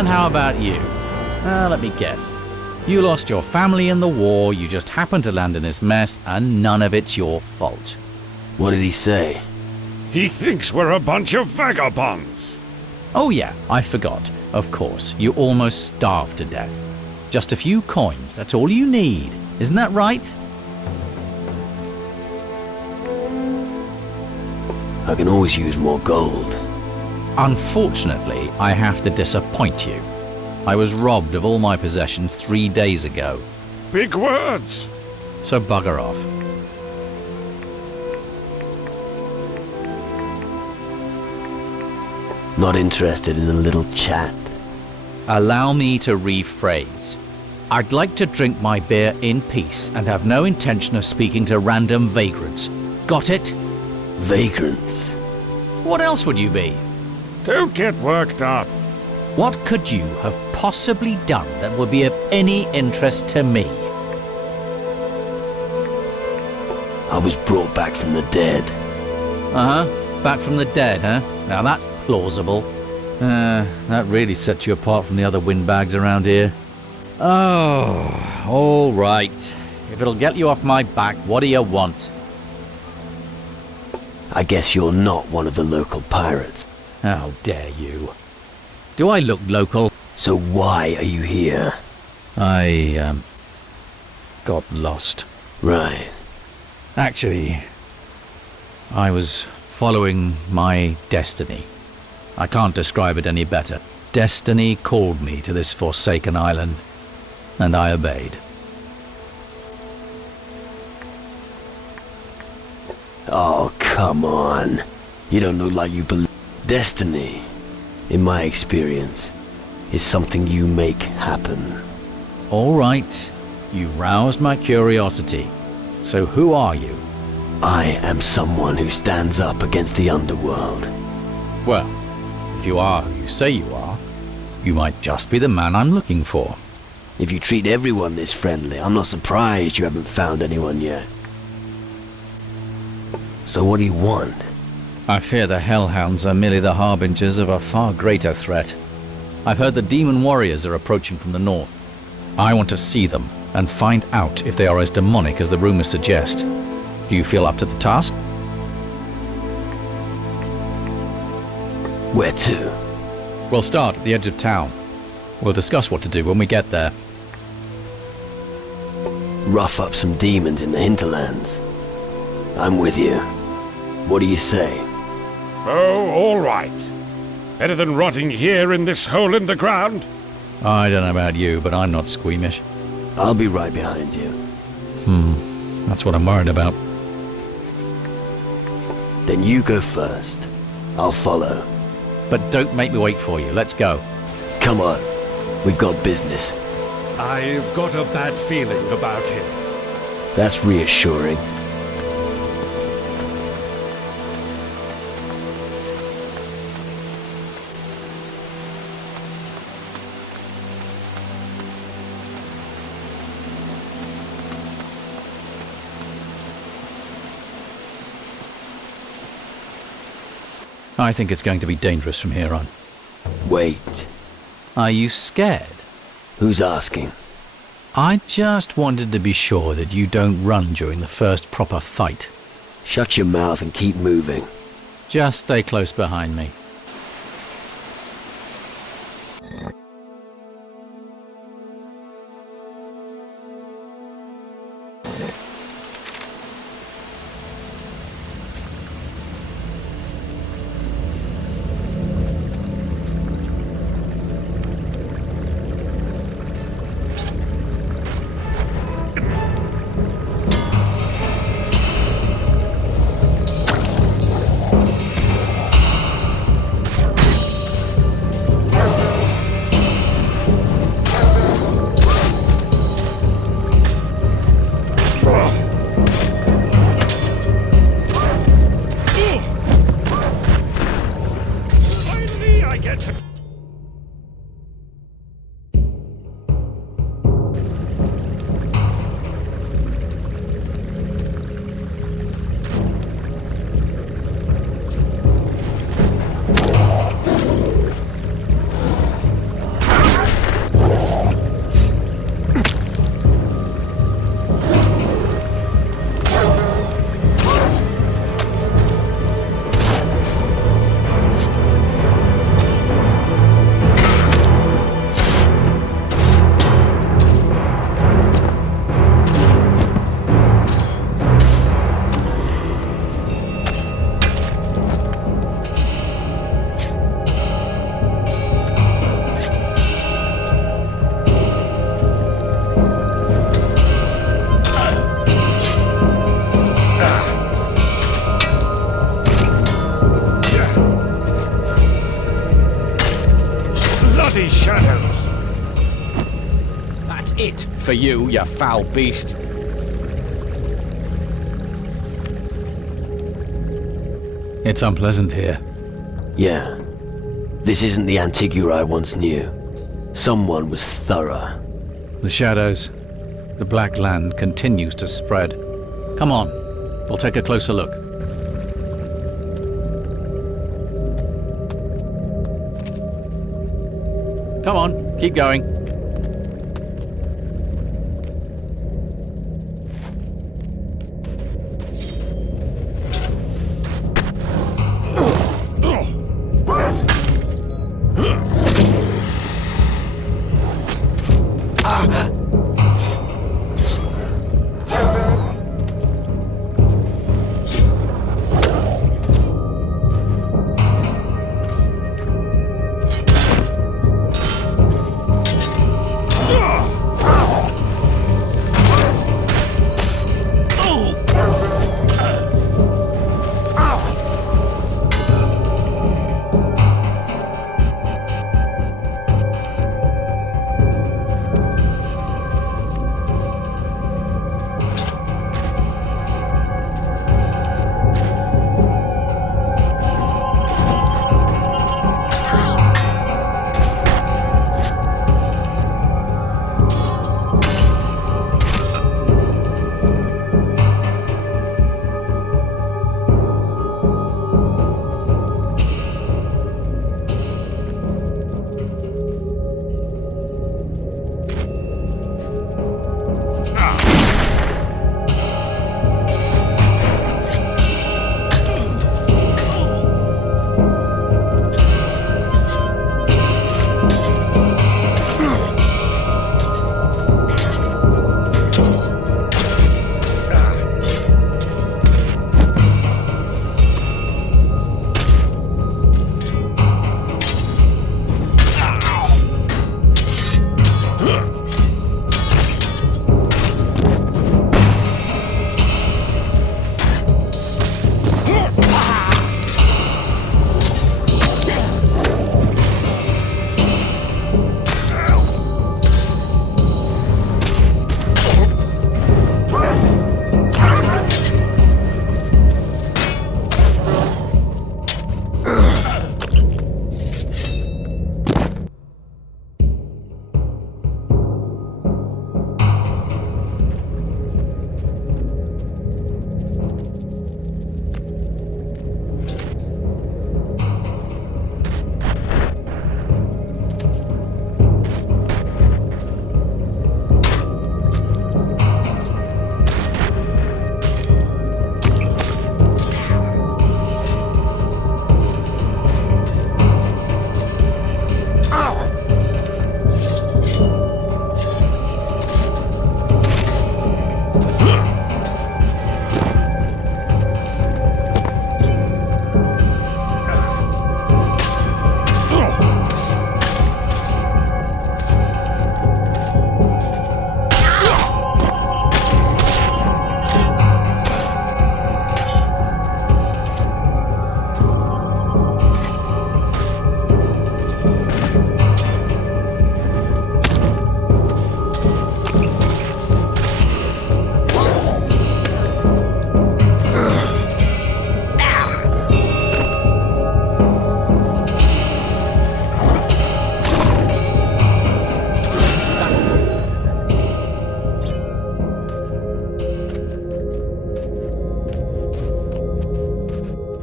And how about you? Let me guess. You lost your family in the war, you just happened to land in this mess, and none of it's your fault. What did he say? He thinks we're a bunch of vagabonds. Oh yeah, I forgot. Of course, you almost starved to death. Just a few coins, that's all you need. Isn't that right? I can always use more gold. Unfortunately, I have to disappoint you. I was robbed of all my possessions 3 days ago. Big words. So bugger off. Not interested in a little chat. Allow me to rephrase. I'd like to drink my beer in peace and have no intention of speaking to random vagrants. Got it? Vagrants? What else would you be? Don't get worked up. What could you have possibly done that would be of any interest to me? I was brought back from the dead. Uh-huh. Back from the dead, huh? Now that's plausible. That really sets you apart from the other windbags around here. Oh, all right. If it'll get you off my back, what do you want? I guess you're not one of the local pirates. How dare you? Do I look local? So why are you here? I, got lost. Right. Actually, I was following my destiny. I can't describe it any better. Destiny called me to this forsaken island, and I obeyed. Oh, come on. You don't look like you believe. Destiny, in my experience, is something you make happen. All right, you roused my curiosity. So who are you? I am someone who stands up against the underworld. Well, if you are who you say you are, you might just be the man I'm looking for. If you treat everyone this friendly, I'm not surprised you haven't found anyone yet. So what do you want? I fear the Hellhounds are merely the harbingers of a far greater threat. I've heard the demon warriors are approaching from the north. I want to see them and find out if they are as demonic as the rumors suggest. Do you feel up to the task? Where to? We'll start at the edge of town. We'll discuss what to do when we get there. Rough up some demons in the hinterlands. I'm with you. What do you say? Oh, all right. Better than rotting here in this hole in the ground. I don't know about you, but I'm not squeamish. I'll be right behind you. That's what I'm worried about. Then you go first. I'll follow. But don't make me wait for you. Let's go. Come on. We've got business. I've got a bad feeling about him. That's reassuring. I think it's going to be dangerous from here on. Wait. Are you scared? Who's asking? I just wanted to be sure that you don't run during the first proper fight. Shut your mouth and keep moving. Just stay close behind me. it for you, you foul beast. It's unpleasant here. Yeah. This isn't the Antigua I once knew. Someone was thorough. The shadows, the black land continues to spread. Come on, we'll take a closer look. Come on, keep going.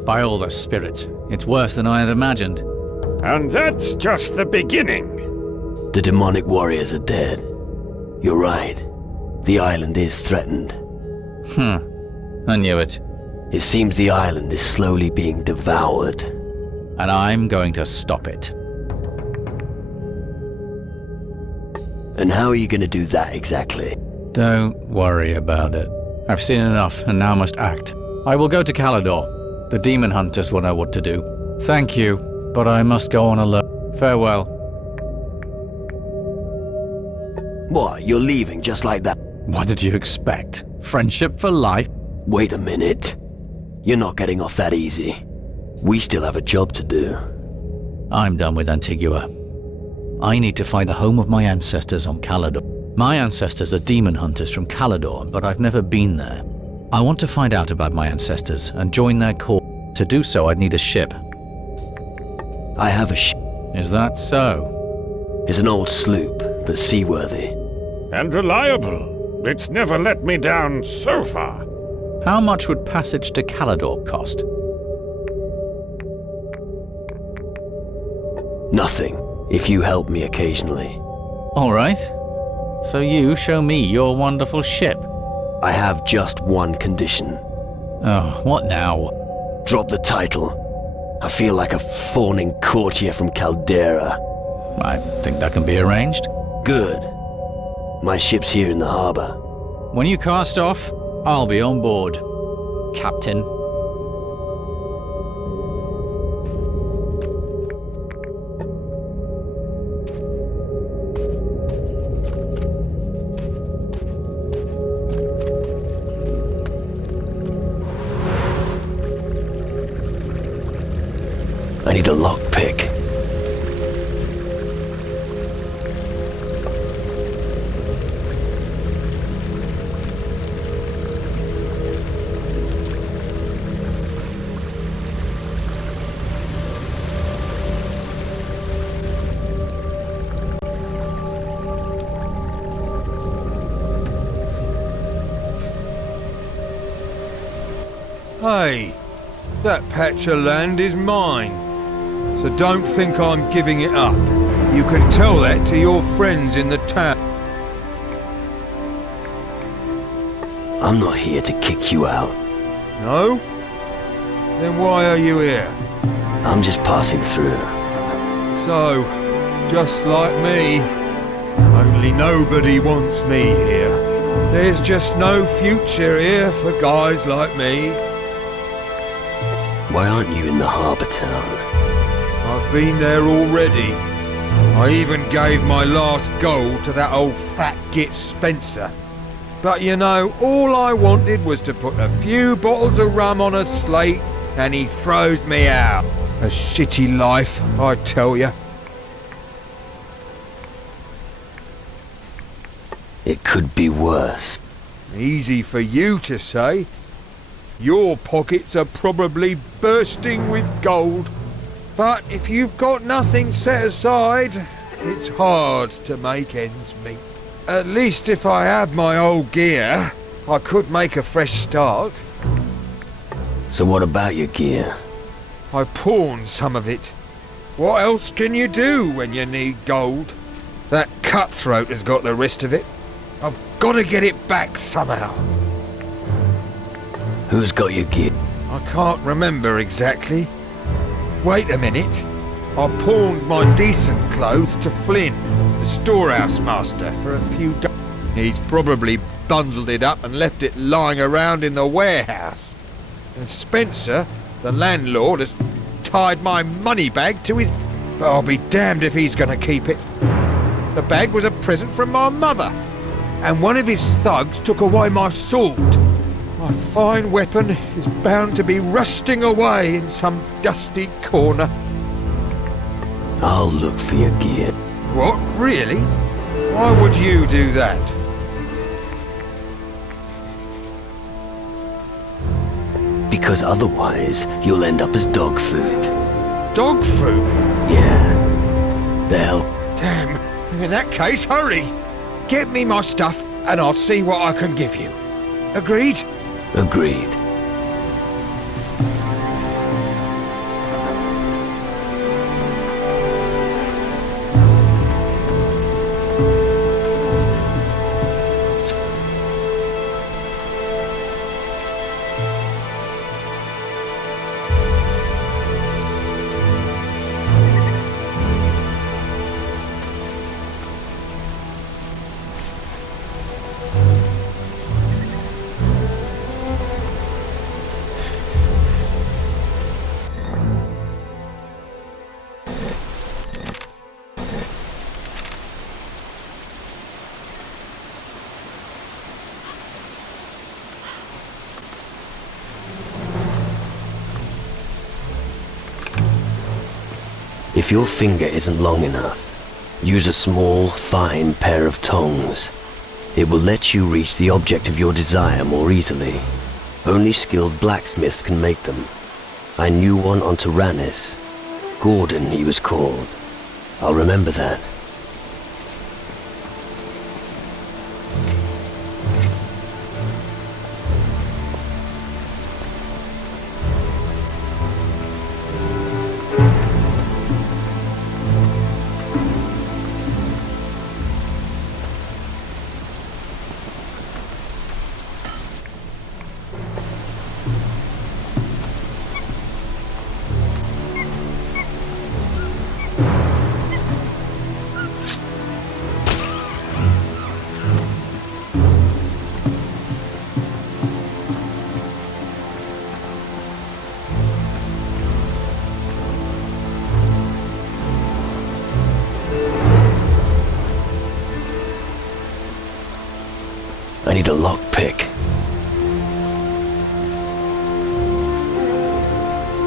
By all the spirits, it's worse than I had imagined. And that's just the beginning. The demonic warriors are dead. You're right. The island is threatened. I knew it. It seems the island is slowly being devoured. And I'm going to stop it. And how are you going to do that exactly? Don't worry about it. I've seen enough and now must act. I will go to Calidor. The demon hunters will know what to do. Thank you, but I must go on alone. Farewell. What, you're leaving just like that? What did you expect? Friendship for life? Wait a minute. You're not getting off that easy. We still have a job to do. I'm done with Antigua. I need to find the home of my ancestors on Calidor. My ancestors are demon hunters from Calidor, but I've never been there. I want to find out about my ancestors and join their corps. To do so, I'd need a ship. I have a ship. Is that so? It's an old sloop, but seaworthy. And reliable. It's never let me down so far. How much would passage to Calidor cost? Nothing, if you help me occasionally. All right. So you show me your wonderful ship. I have just one condition. Oh, what now? Drop the title. I feel like a fawning courtier from Caldera. I think that can be arranged. Good. My ship's here in the harbor. When you cast off, I'll be on board, Captain. I need a lockpick. Hey, that patch of land is mine, so don't think I'm giving it up. You can tell that to your friends in the town. I'm not here to kick you out. No? Then why are you here? I'm just passing through. So, just like me, only nobody wants me here. There's just no future here for guys like me. Why aren't you in the harbor town? I've been there already. I even gave my last gold to that old fat git Spencer. But you know, all I wanted was to put a few bottles of rum on a slate, and he throws me out. A shitty life, I tell you. It could be worse. Easy for you to say. Your pockets are probably bursting with gold. But if you've got nothing set aside, it's hard to make ends meet. At least if I had my old gear, I could make a fresh start. So what about your gear? I pawned some of it. What else can you do when you need gold? That cutthroat has got the rest of it. I've got to get it back somehow. Who's got your gear? I can't remember exactly. Wait a minute. I pawned my decent clothes to Flynn, the storehouse master, for a few dollars. He's probably bundled it up and left it lying around in the warehouse. And Spencer, the landlord, has tied my money bag to his... But I'll be damned if he's going to keep it. The bag was a present from my mother, and one of his thugs took away my sword. My fine weapon is bound to be rusting away in some dusty corner. I'll look for your gear. What, really? Why would you do that? Because otherwise, you'll end up as dog food. Dog food? Yeah. The hell? Damn. In that case, hurry. Get me my stuff and I'll see what I can give you. Agreed? Agreed. If your finger isn't long enough, use a small, fine pair of tongs. It will let you reach the object of your desire more easily. Only skilled blacksmiths can make them. I knew one on Tyrannus. Gordon, he was called. I'll remember that. I need a lockpick.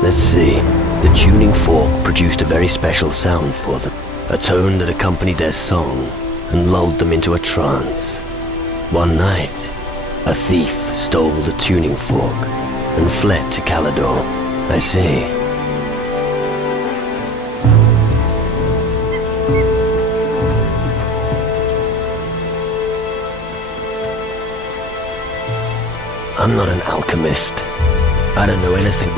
Let's see. The tuning fork produced a very special sound for them. A tone that accompanied their song and lulled them into a trance. One night, a thief stole the tuning fork and fled to Calidor. I see. I'm not an alchemist. I don't know anything.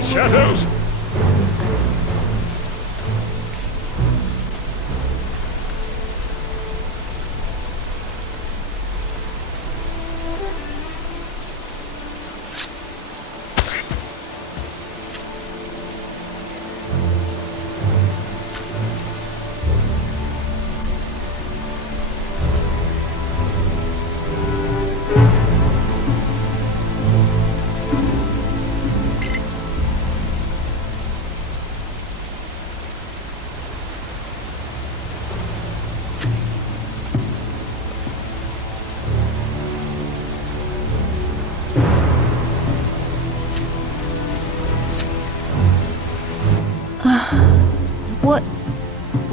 Shadows!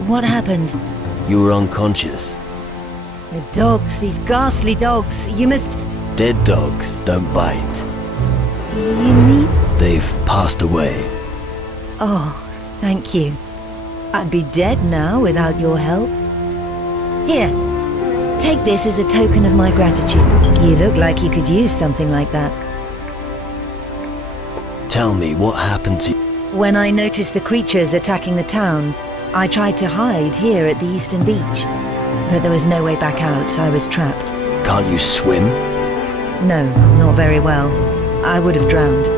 What happened? You were unconscious. The dogs, these ghastly dogs. You must... Dead dogs don't bite. You mean? They've passed away. Oh, thank you. I'd be dead now without your help. Here, take this as a token of my gratitude. You look like you could use something like that. Tell me, what happened to you? When I noticed the creatures attacking the town, I tried to hide here at the eastern beach. But there was no way back out. I was trapped. Can't you swim? No, not very well. I would have drowned.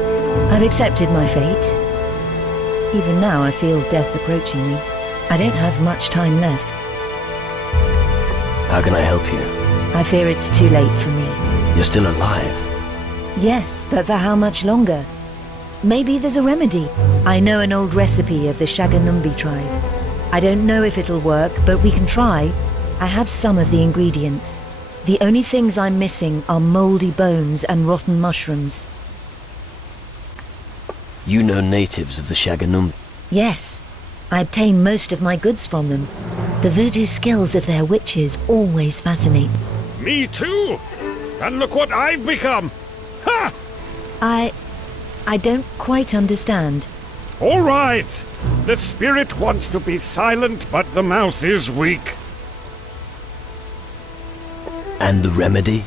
I've accepted my fate. Even now I feel death approaching me. I don't have much time left. How can I help you? I fear it's too late for me. You're still alive. Yes, but for how much longer? Maybe there's a remedy. I know an old recipe of the Shaganumbi tribe. I don't know if it'll work, but we can try. I have some of the ingredients. The only things I'm missing are moldy bones and rotten mushrooms. You know natives of the Shaganumbi? Yes. I obtain most of my goods from them. The voodoo skills of their witches always fascinate me. Me too! And look what I've become! Ha! I don't quite understand. All right! The spirit wants to be silent, but the mouth is weak. And the remedy?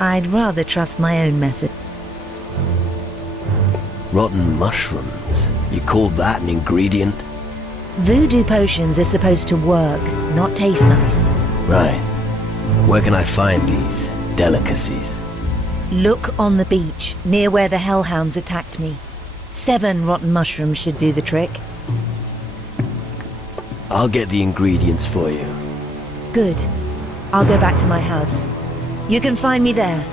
I'd rather trust my own method. Rotten mushrooms? You call that an ingredient? Voodoo potions are supposed to work, not taste nice. Right. Where can I find these delicacies? Look on the beach, near where the hellhounds attacked me. 7 rotten mushrooms should do the trick. I'll get the ingredients for you. Good. I'll go back to my house. You can find me there.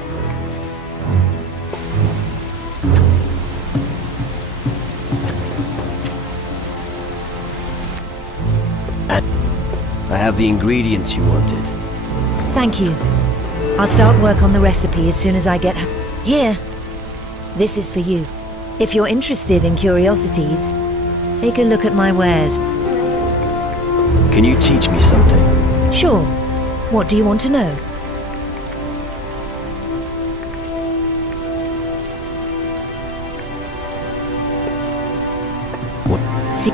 I have the ingredients you wanted. Thank you. I'll start work on the recipe as soon as I get here. This is for you. If you're interested in curiosities, take a look at my wares. Can you teach me something? Sure. What do you want to know? What? See.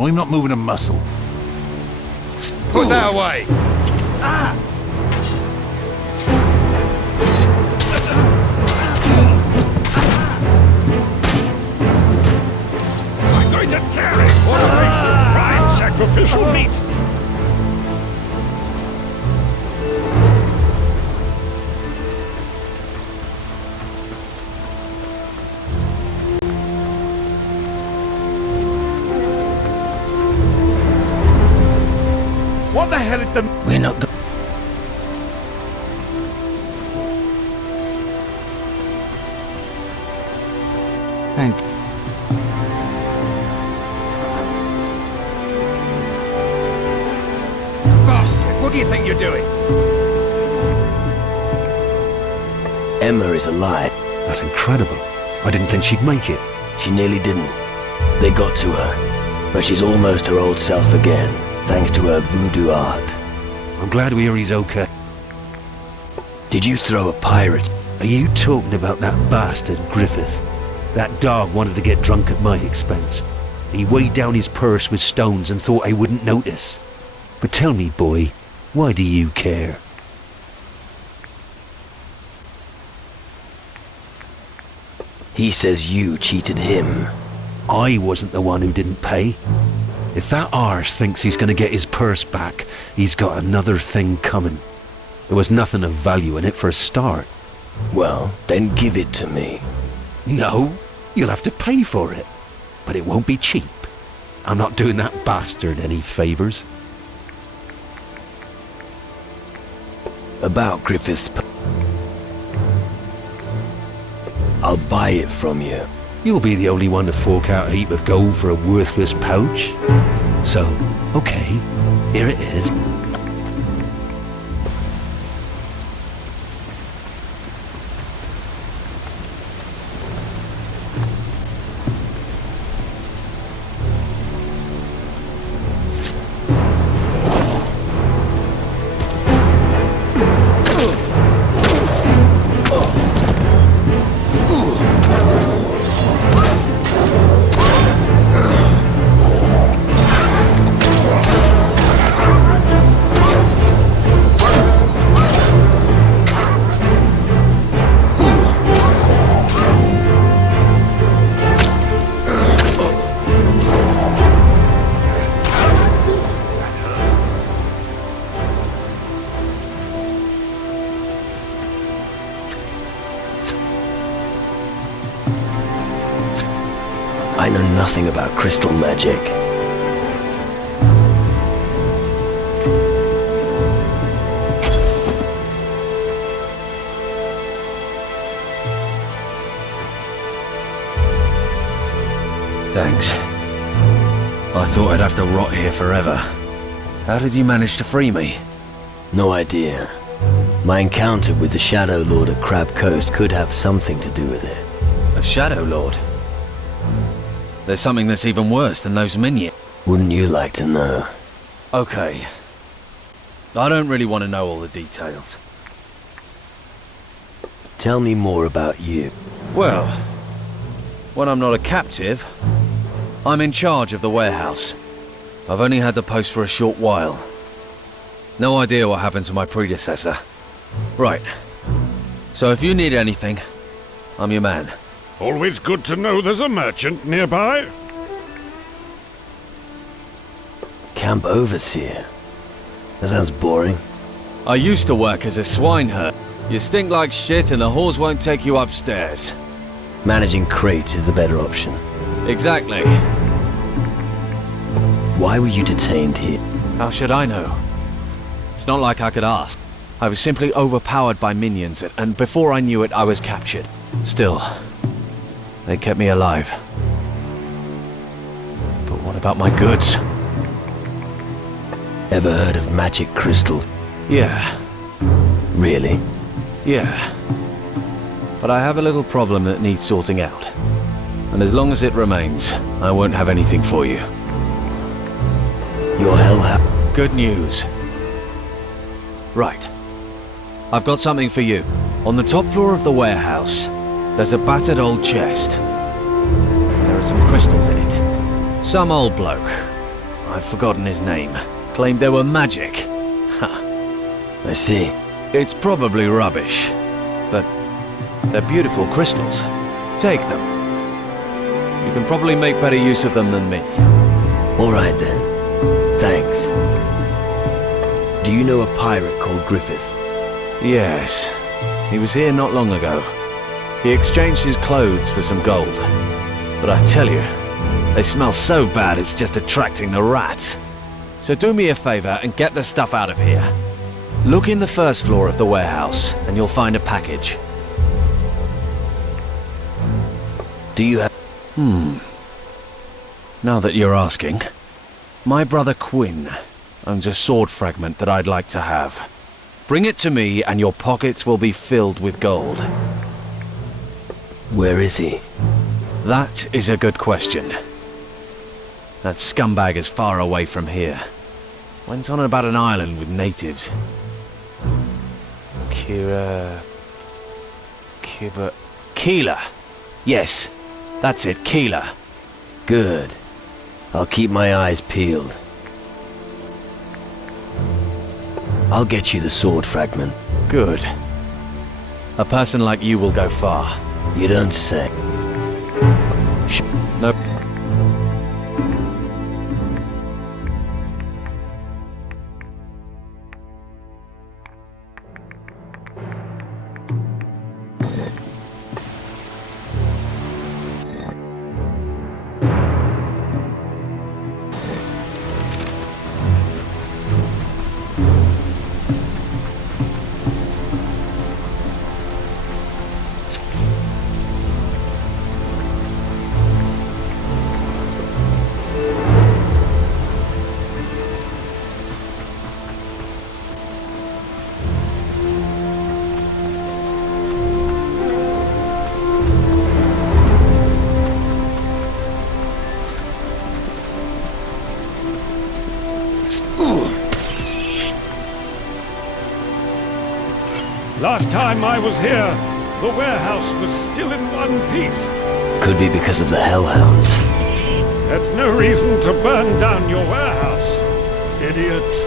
I'm not moving a muscle. Put that away! I'm going to tear it! What a waste of prime sacrificial meat! What the hell is the... We're not Thanks. Bastard! What do you think you're doing? Emma is alive. That's incredible. I didn't think she'd make it. She nearly didn't. They got to her, but she's almost her old self again, thanks to her voodoo art. I'm glad to hear he's okay. Did you throw a pirate? Are you talking about that bastard Griffith? That dog wanted to get drunk at my expense. He weighed down his purse with stones and thought I wouldn't notice. But tell me, boy, why do you care? He says you cheated him. I wasn't the one who didn't pay. If that arse thinks he's going to get his purse back, he's got another thing coming. There was nothing of value in it for a start. Well, then give it to me. No, you'll have to pay for it. But it won't be cheap. I'm not doing that bastard any favours. About Griffith's I'll buy it from you. You'll be the only one to fork out a heap of gold for a worthless pouch. So, okay, here it is. nothing about crystal magic. Thanks. I thought I'd have to rot here forever. How did you manage to free me? No idea. My encounter with the Shadow Lord at Crab Coast could have something to do with it. A Shadow Lord? There's something that's even worse than those minions. Wouldn't you like to know? Okay. I don't really want to know all the details. Tell me more about you. Well, when I'm not a captive, I'm in charge of the warehouse. I've only had the post for a short while. No idea what happened to my predecessor. Right. So if you need anything, I'm your man. Always good to know there's a merchant nearby. Camp Overseer. That sounds boring. I used to work as a swineherd. You stink like shit and the whores won't take you upstairs. Managing crates is the better option. Exactly. Why were you detained here? How should I know? It's not like I could ask. I was simply overpowered by minions, and before I knew it, I was captured. Still, they kept me alive. But what about my goods? Ever heard of magic crystals? Yeah, Really? yeah. But I have a little problem that needs sorting out. And as long as it remains, I won't have anything for you. Your hellhound? Good news. Right. I've got something for you. On the top floor of the warehouse, there's a battered old chest. There are some crystals in it. Some old bloke, I've forgotten his name, claimed they were magic. Ha. I see. It's probably rubbish, but they're beautiful crystals. Take them. You can probably make better use of them than me. All right then. Thanks. Do you know a pirate called Griffith? Yes. He was here not long ago. He exchanged his clothes for some gold. But I tell you, they smell so bad it's just attracting the rats. So do me a favor and get the stuff out of here. Look in the first floor of the warehouse and you'll find a package. Do you have... Now that you're asking, my brother Quinn owns a sword fragment that I'd like to have. Bring it to me and your pockets will be filled with gold. Where is he? That is a good question. That scumbag is far away from here. Went on about an island with natives. Keeler. Yes, that's it, Keeler. Good. I'll keep my eyes peeled. I'll get you the sword fragment. Good. A person like you will go far. You don't say. No. Last time I was here, the warehouse was still in one piece. Could be because of the hellhounds. That's no reason to burn down your warehouse, idiots.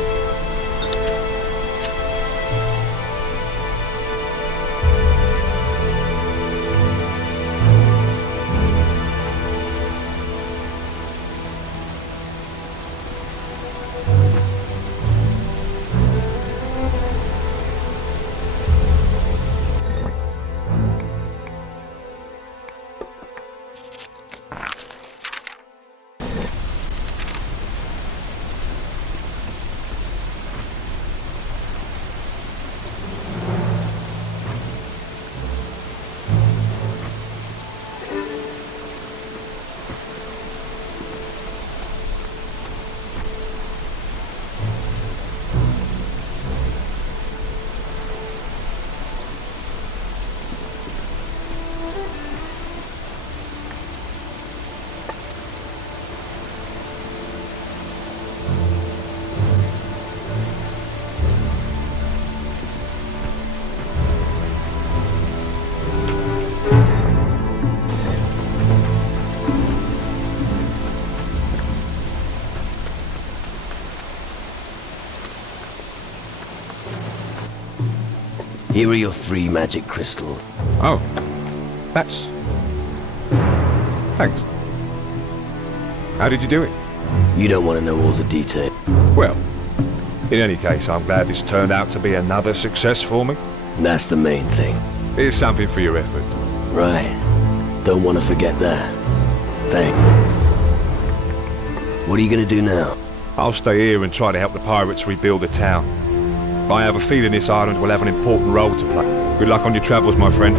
Here are your 3 magic crystals. Oh, that's... Thanks. How did you do it? You don't want to know all the details. Well, in any case, I'm glad this turned out to be another success for me. That's the main thing. Here's something for your efforts. Right. Don't want to forget that. Thanks. What are you going to do now? I'll stay here and try to help the pirates rebuild the town. I have a feeling this island will have an important role to play. Good luck on your travels, my friend.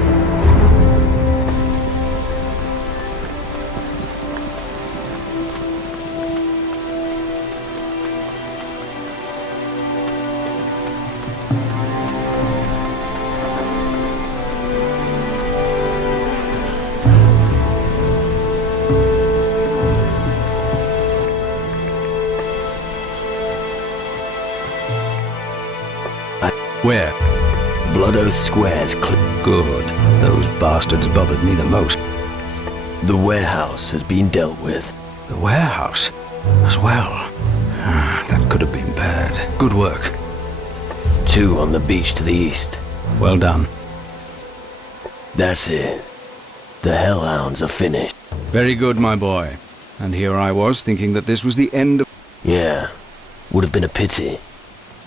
Where? Blood Oath Square's Good. Those bastards bothered me the most. The warehouse has been dealt with. The warehouse? As well. That could have been bad. Good work. 2 on the beach to the east. Well done. That's it. The hellhounds are finished. Very good, my boy. And here I was thinking that this was the end of... Yeah. Would have been a pity.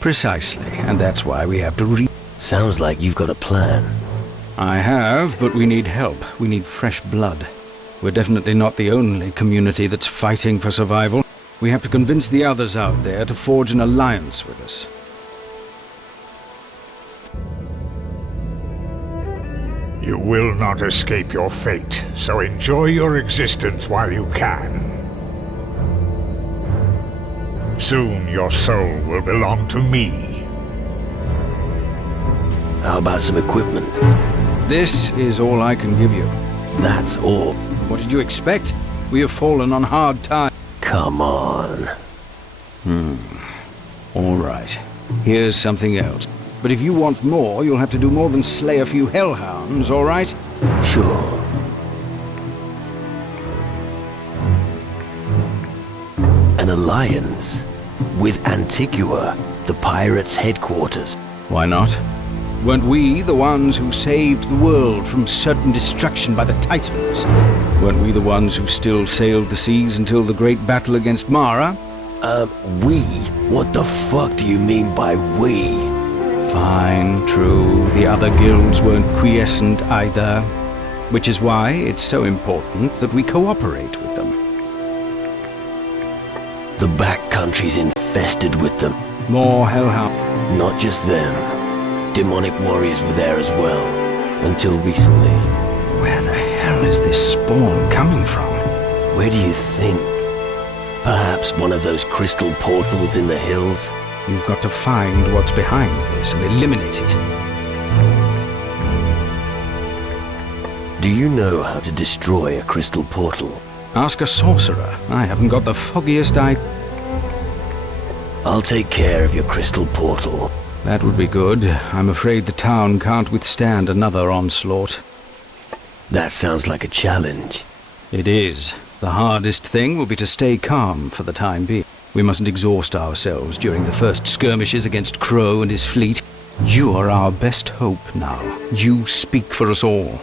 Precisely, and that's why we have to Sounds like you've got a plan. I have, but we need help. We need fresh blood. We're definitely not the only community that's fighting for survival. We have to convince the others out there to forge an alliance with us. You will not escape your fate, so enjoy your existence while you can. Soon your soul will belong to me. How about some equipment? This is all I can give you. That's all. What did you expect? We have fallen on hard times. Come on. All right. Here's something else. But if you want more, you'll have to do more than slay a few hellhounds, all right? Sure. An alliance with Antigua, the pirates' headquarters. Why not? Weren't we the ones who saved the world from certain destruction by the Titans? Weren't we the ones who still sailed the seas until the great battle against Mara? We? What the fuck do you mean by we? Fine, true. The other guilds weren't quiescent either. Which is why it's so important that we cooperate with them. The backcountry's infested with them. More hellhounds. Not just them. Demonic warriors were there as well. Until recently. Where the hell is this spawn coming from? Where do you think? Perhaps one of those crystal portals in the hills? You've got to find what's behind this and eliminate it. Do you know how to destroy a crystal portal? Ask a sorcerer. I haven't got the foggiest idea. I'll take care of your crystal portal. That would be good. I'm afraid the town can't withstand another onslaught. That sounds like a challenge. It is. The hardest thing will be to stay calm for the time being. We mustn't exhaust ourselves during the first skirmishes against Crow and his fleet. You are our best hope now. You speak for us all.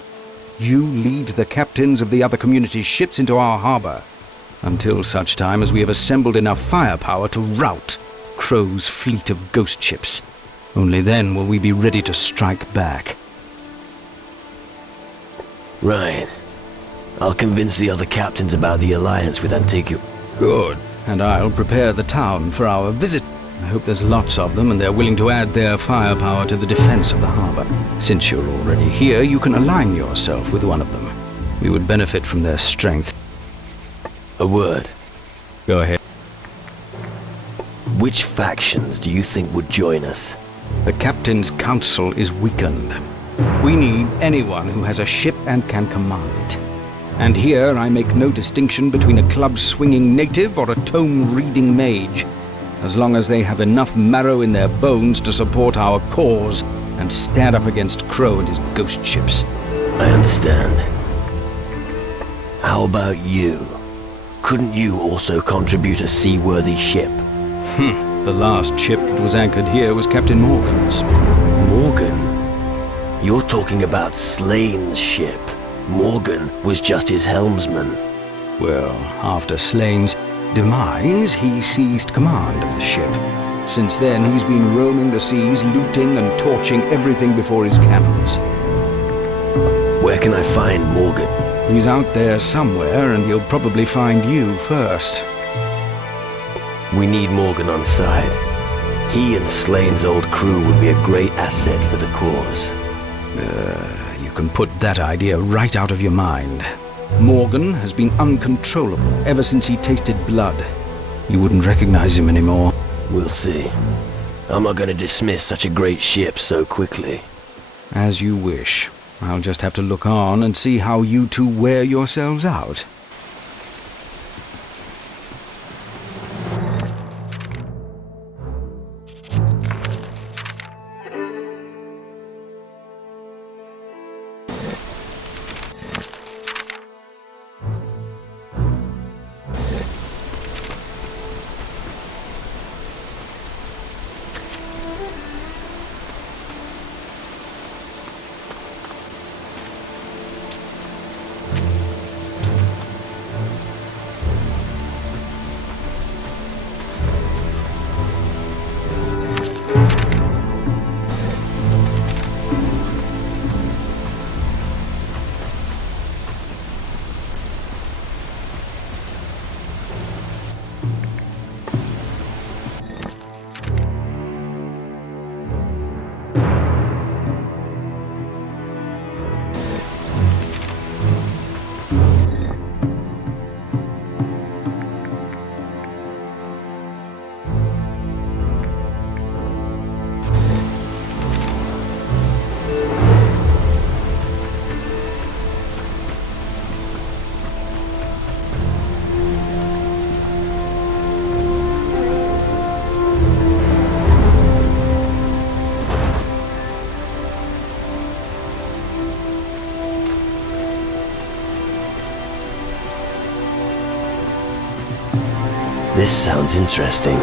You lead the captains of the other communities' ships into our harbor, until such time as we have assembled enough firepower to rout Crow's fleet of ghost ships. Only then will we be ready to strike back. Right. I'll convince the other captains about the alliance with Antigua. Good. And I'll prepare the town for our visit. I hope there's lots of them and they're willing to add their firepower to the defense of the harbor. Since you're already here, you can align yourself with one of them. We would benefit from their strength. A word. Go ahead. Which factions do you think would join us? The Captain's Council is weakened. We need anyone who has a ship and can command it. And here I make no distinction between a club-swinging native or a tome-reading mage, as long as they have enough marrow in their bones to support our cause and stand up against Crow and his ghost ships. I understand. How about you? Couldn't you also contribute a seaworthy ship? The last ship that was anchored here was Captain Morgan's. Morgan? You're talking about Slane's ship. Morgan was just his helmsman. Well, after Slane's demise, he seized command of the ship. Since then, he's been roaming the seas, looting and torching everything before his cannons. Where can I find Morgan? He's out there somewhere, and he'll probably find you first. We need Morgan on side. He and Slane's old crew would be a great asset for the cause. You can put that idea right out of your mind. Morgan has been uncontrollable ever since he tasted blood. You wouldn't recognize him anymore. We'll see. I'm not gonna dismiss such a great ship so quickly. As you wish. I'll just have to look on and see how you two wear yourselves out. This sounds interesting.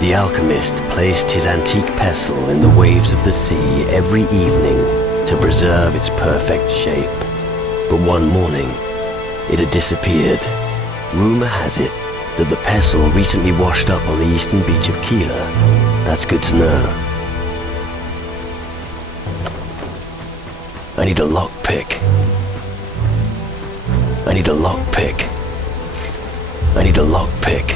The alchemist placed his antique pestle in the waves of the sea every evening to preserve its perfect shape. But one morning, it had disappeared. Rumor has it that the pestle recently washed up on the eastern beach of Keeler. That's good to know. I need a lockpick. I need a lockpick. I need a lockpick.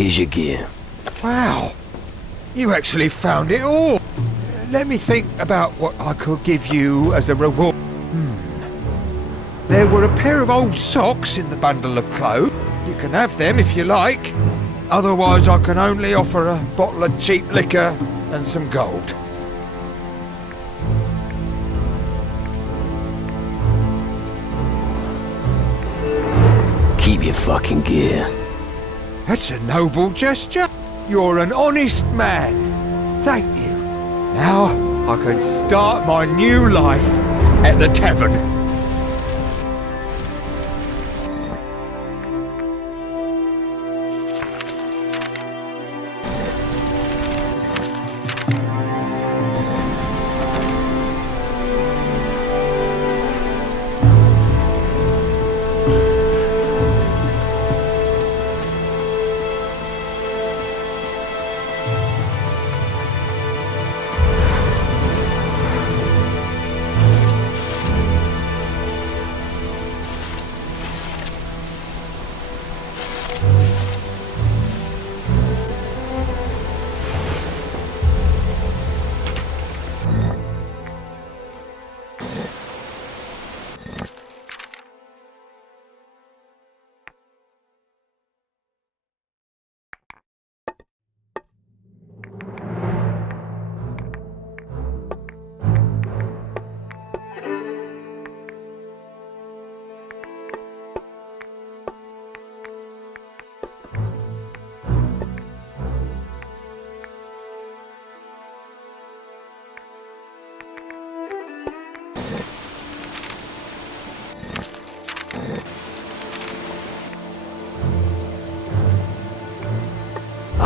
Here's your gear. Wow. You actually found it all. Let me think about what I could give you as a reward. There were a pair of old socks in the bundle of clothes. You can have them if you like. Otherwise, I can only offer a bottle of cheap liquor and some gold. Keep your fucking gear. That's a noble gesture. You're an honest man. Thank you. Now I can start my new life at the tavern.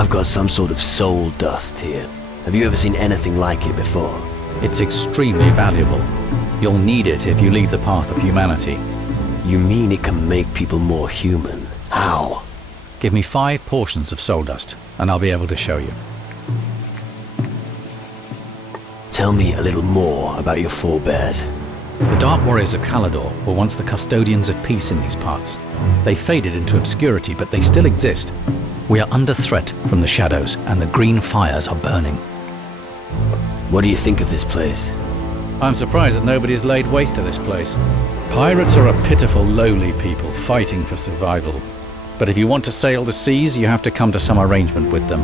I've got some sort of soul dust here. Have you ever seen anything like it before? It's extremely valuable. You'll need it if you leave the path of humanity. You mean it can make people more human? How? Give me 5 portions of soul dust, and I'll be able to show you. Tell me a little more about your forebears. The Dark Warriors of Calador were once the custodians of peace in these parts. They faded into obscurity, but they still exist. We are under threat from the shadows, and the green fires are burning. What do you think of this place? I'm surprised that nobody has laid waste to this place. Pirates are a pitiful, lowly people fighting for survival. But if you want to sail the seas, you have to come to some arrangement with them.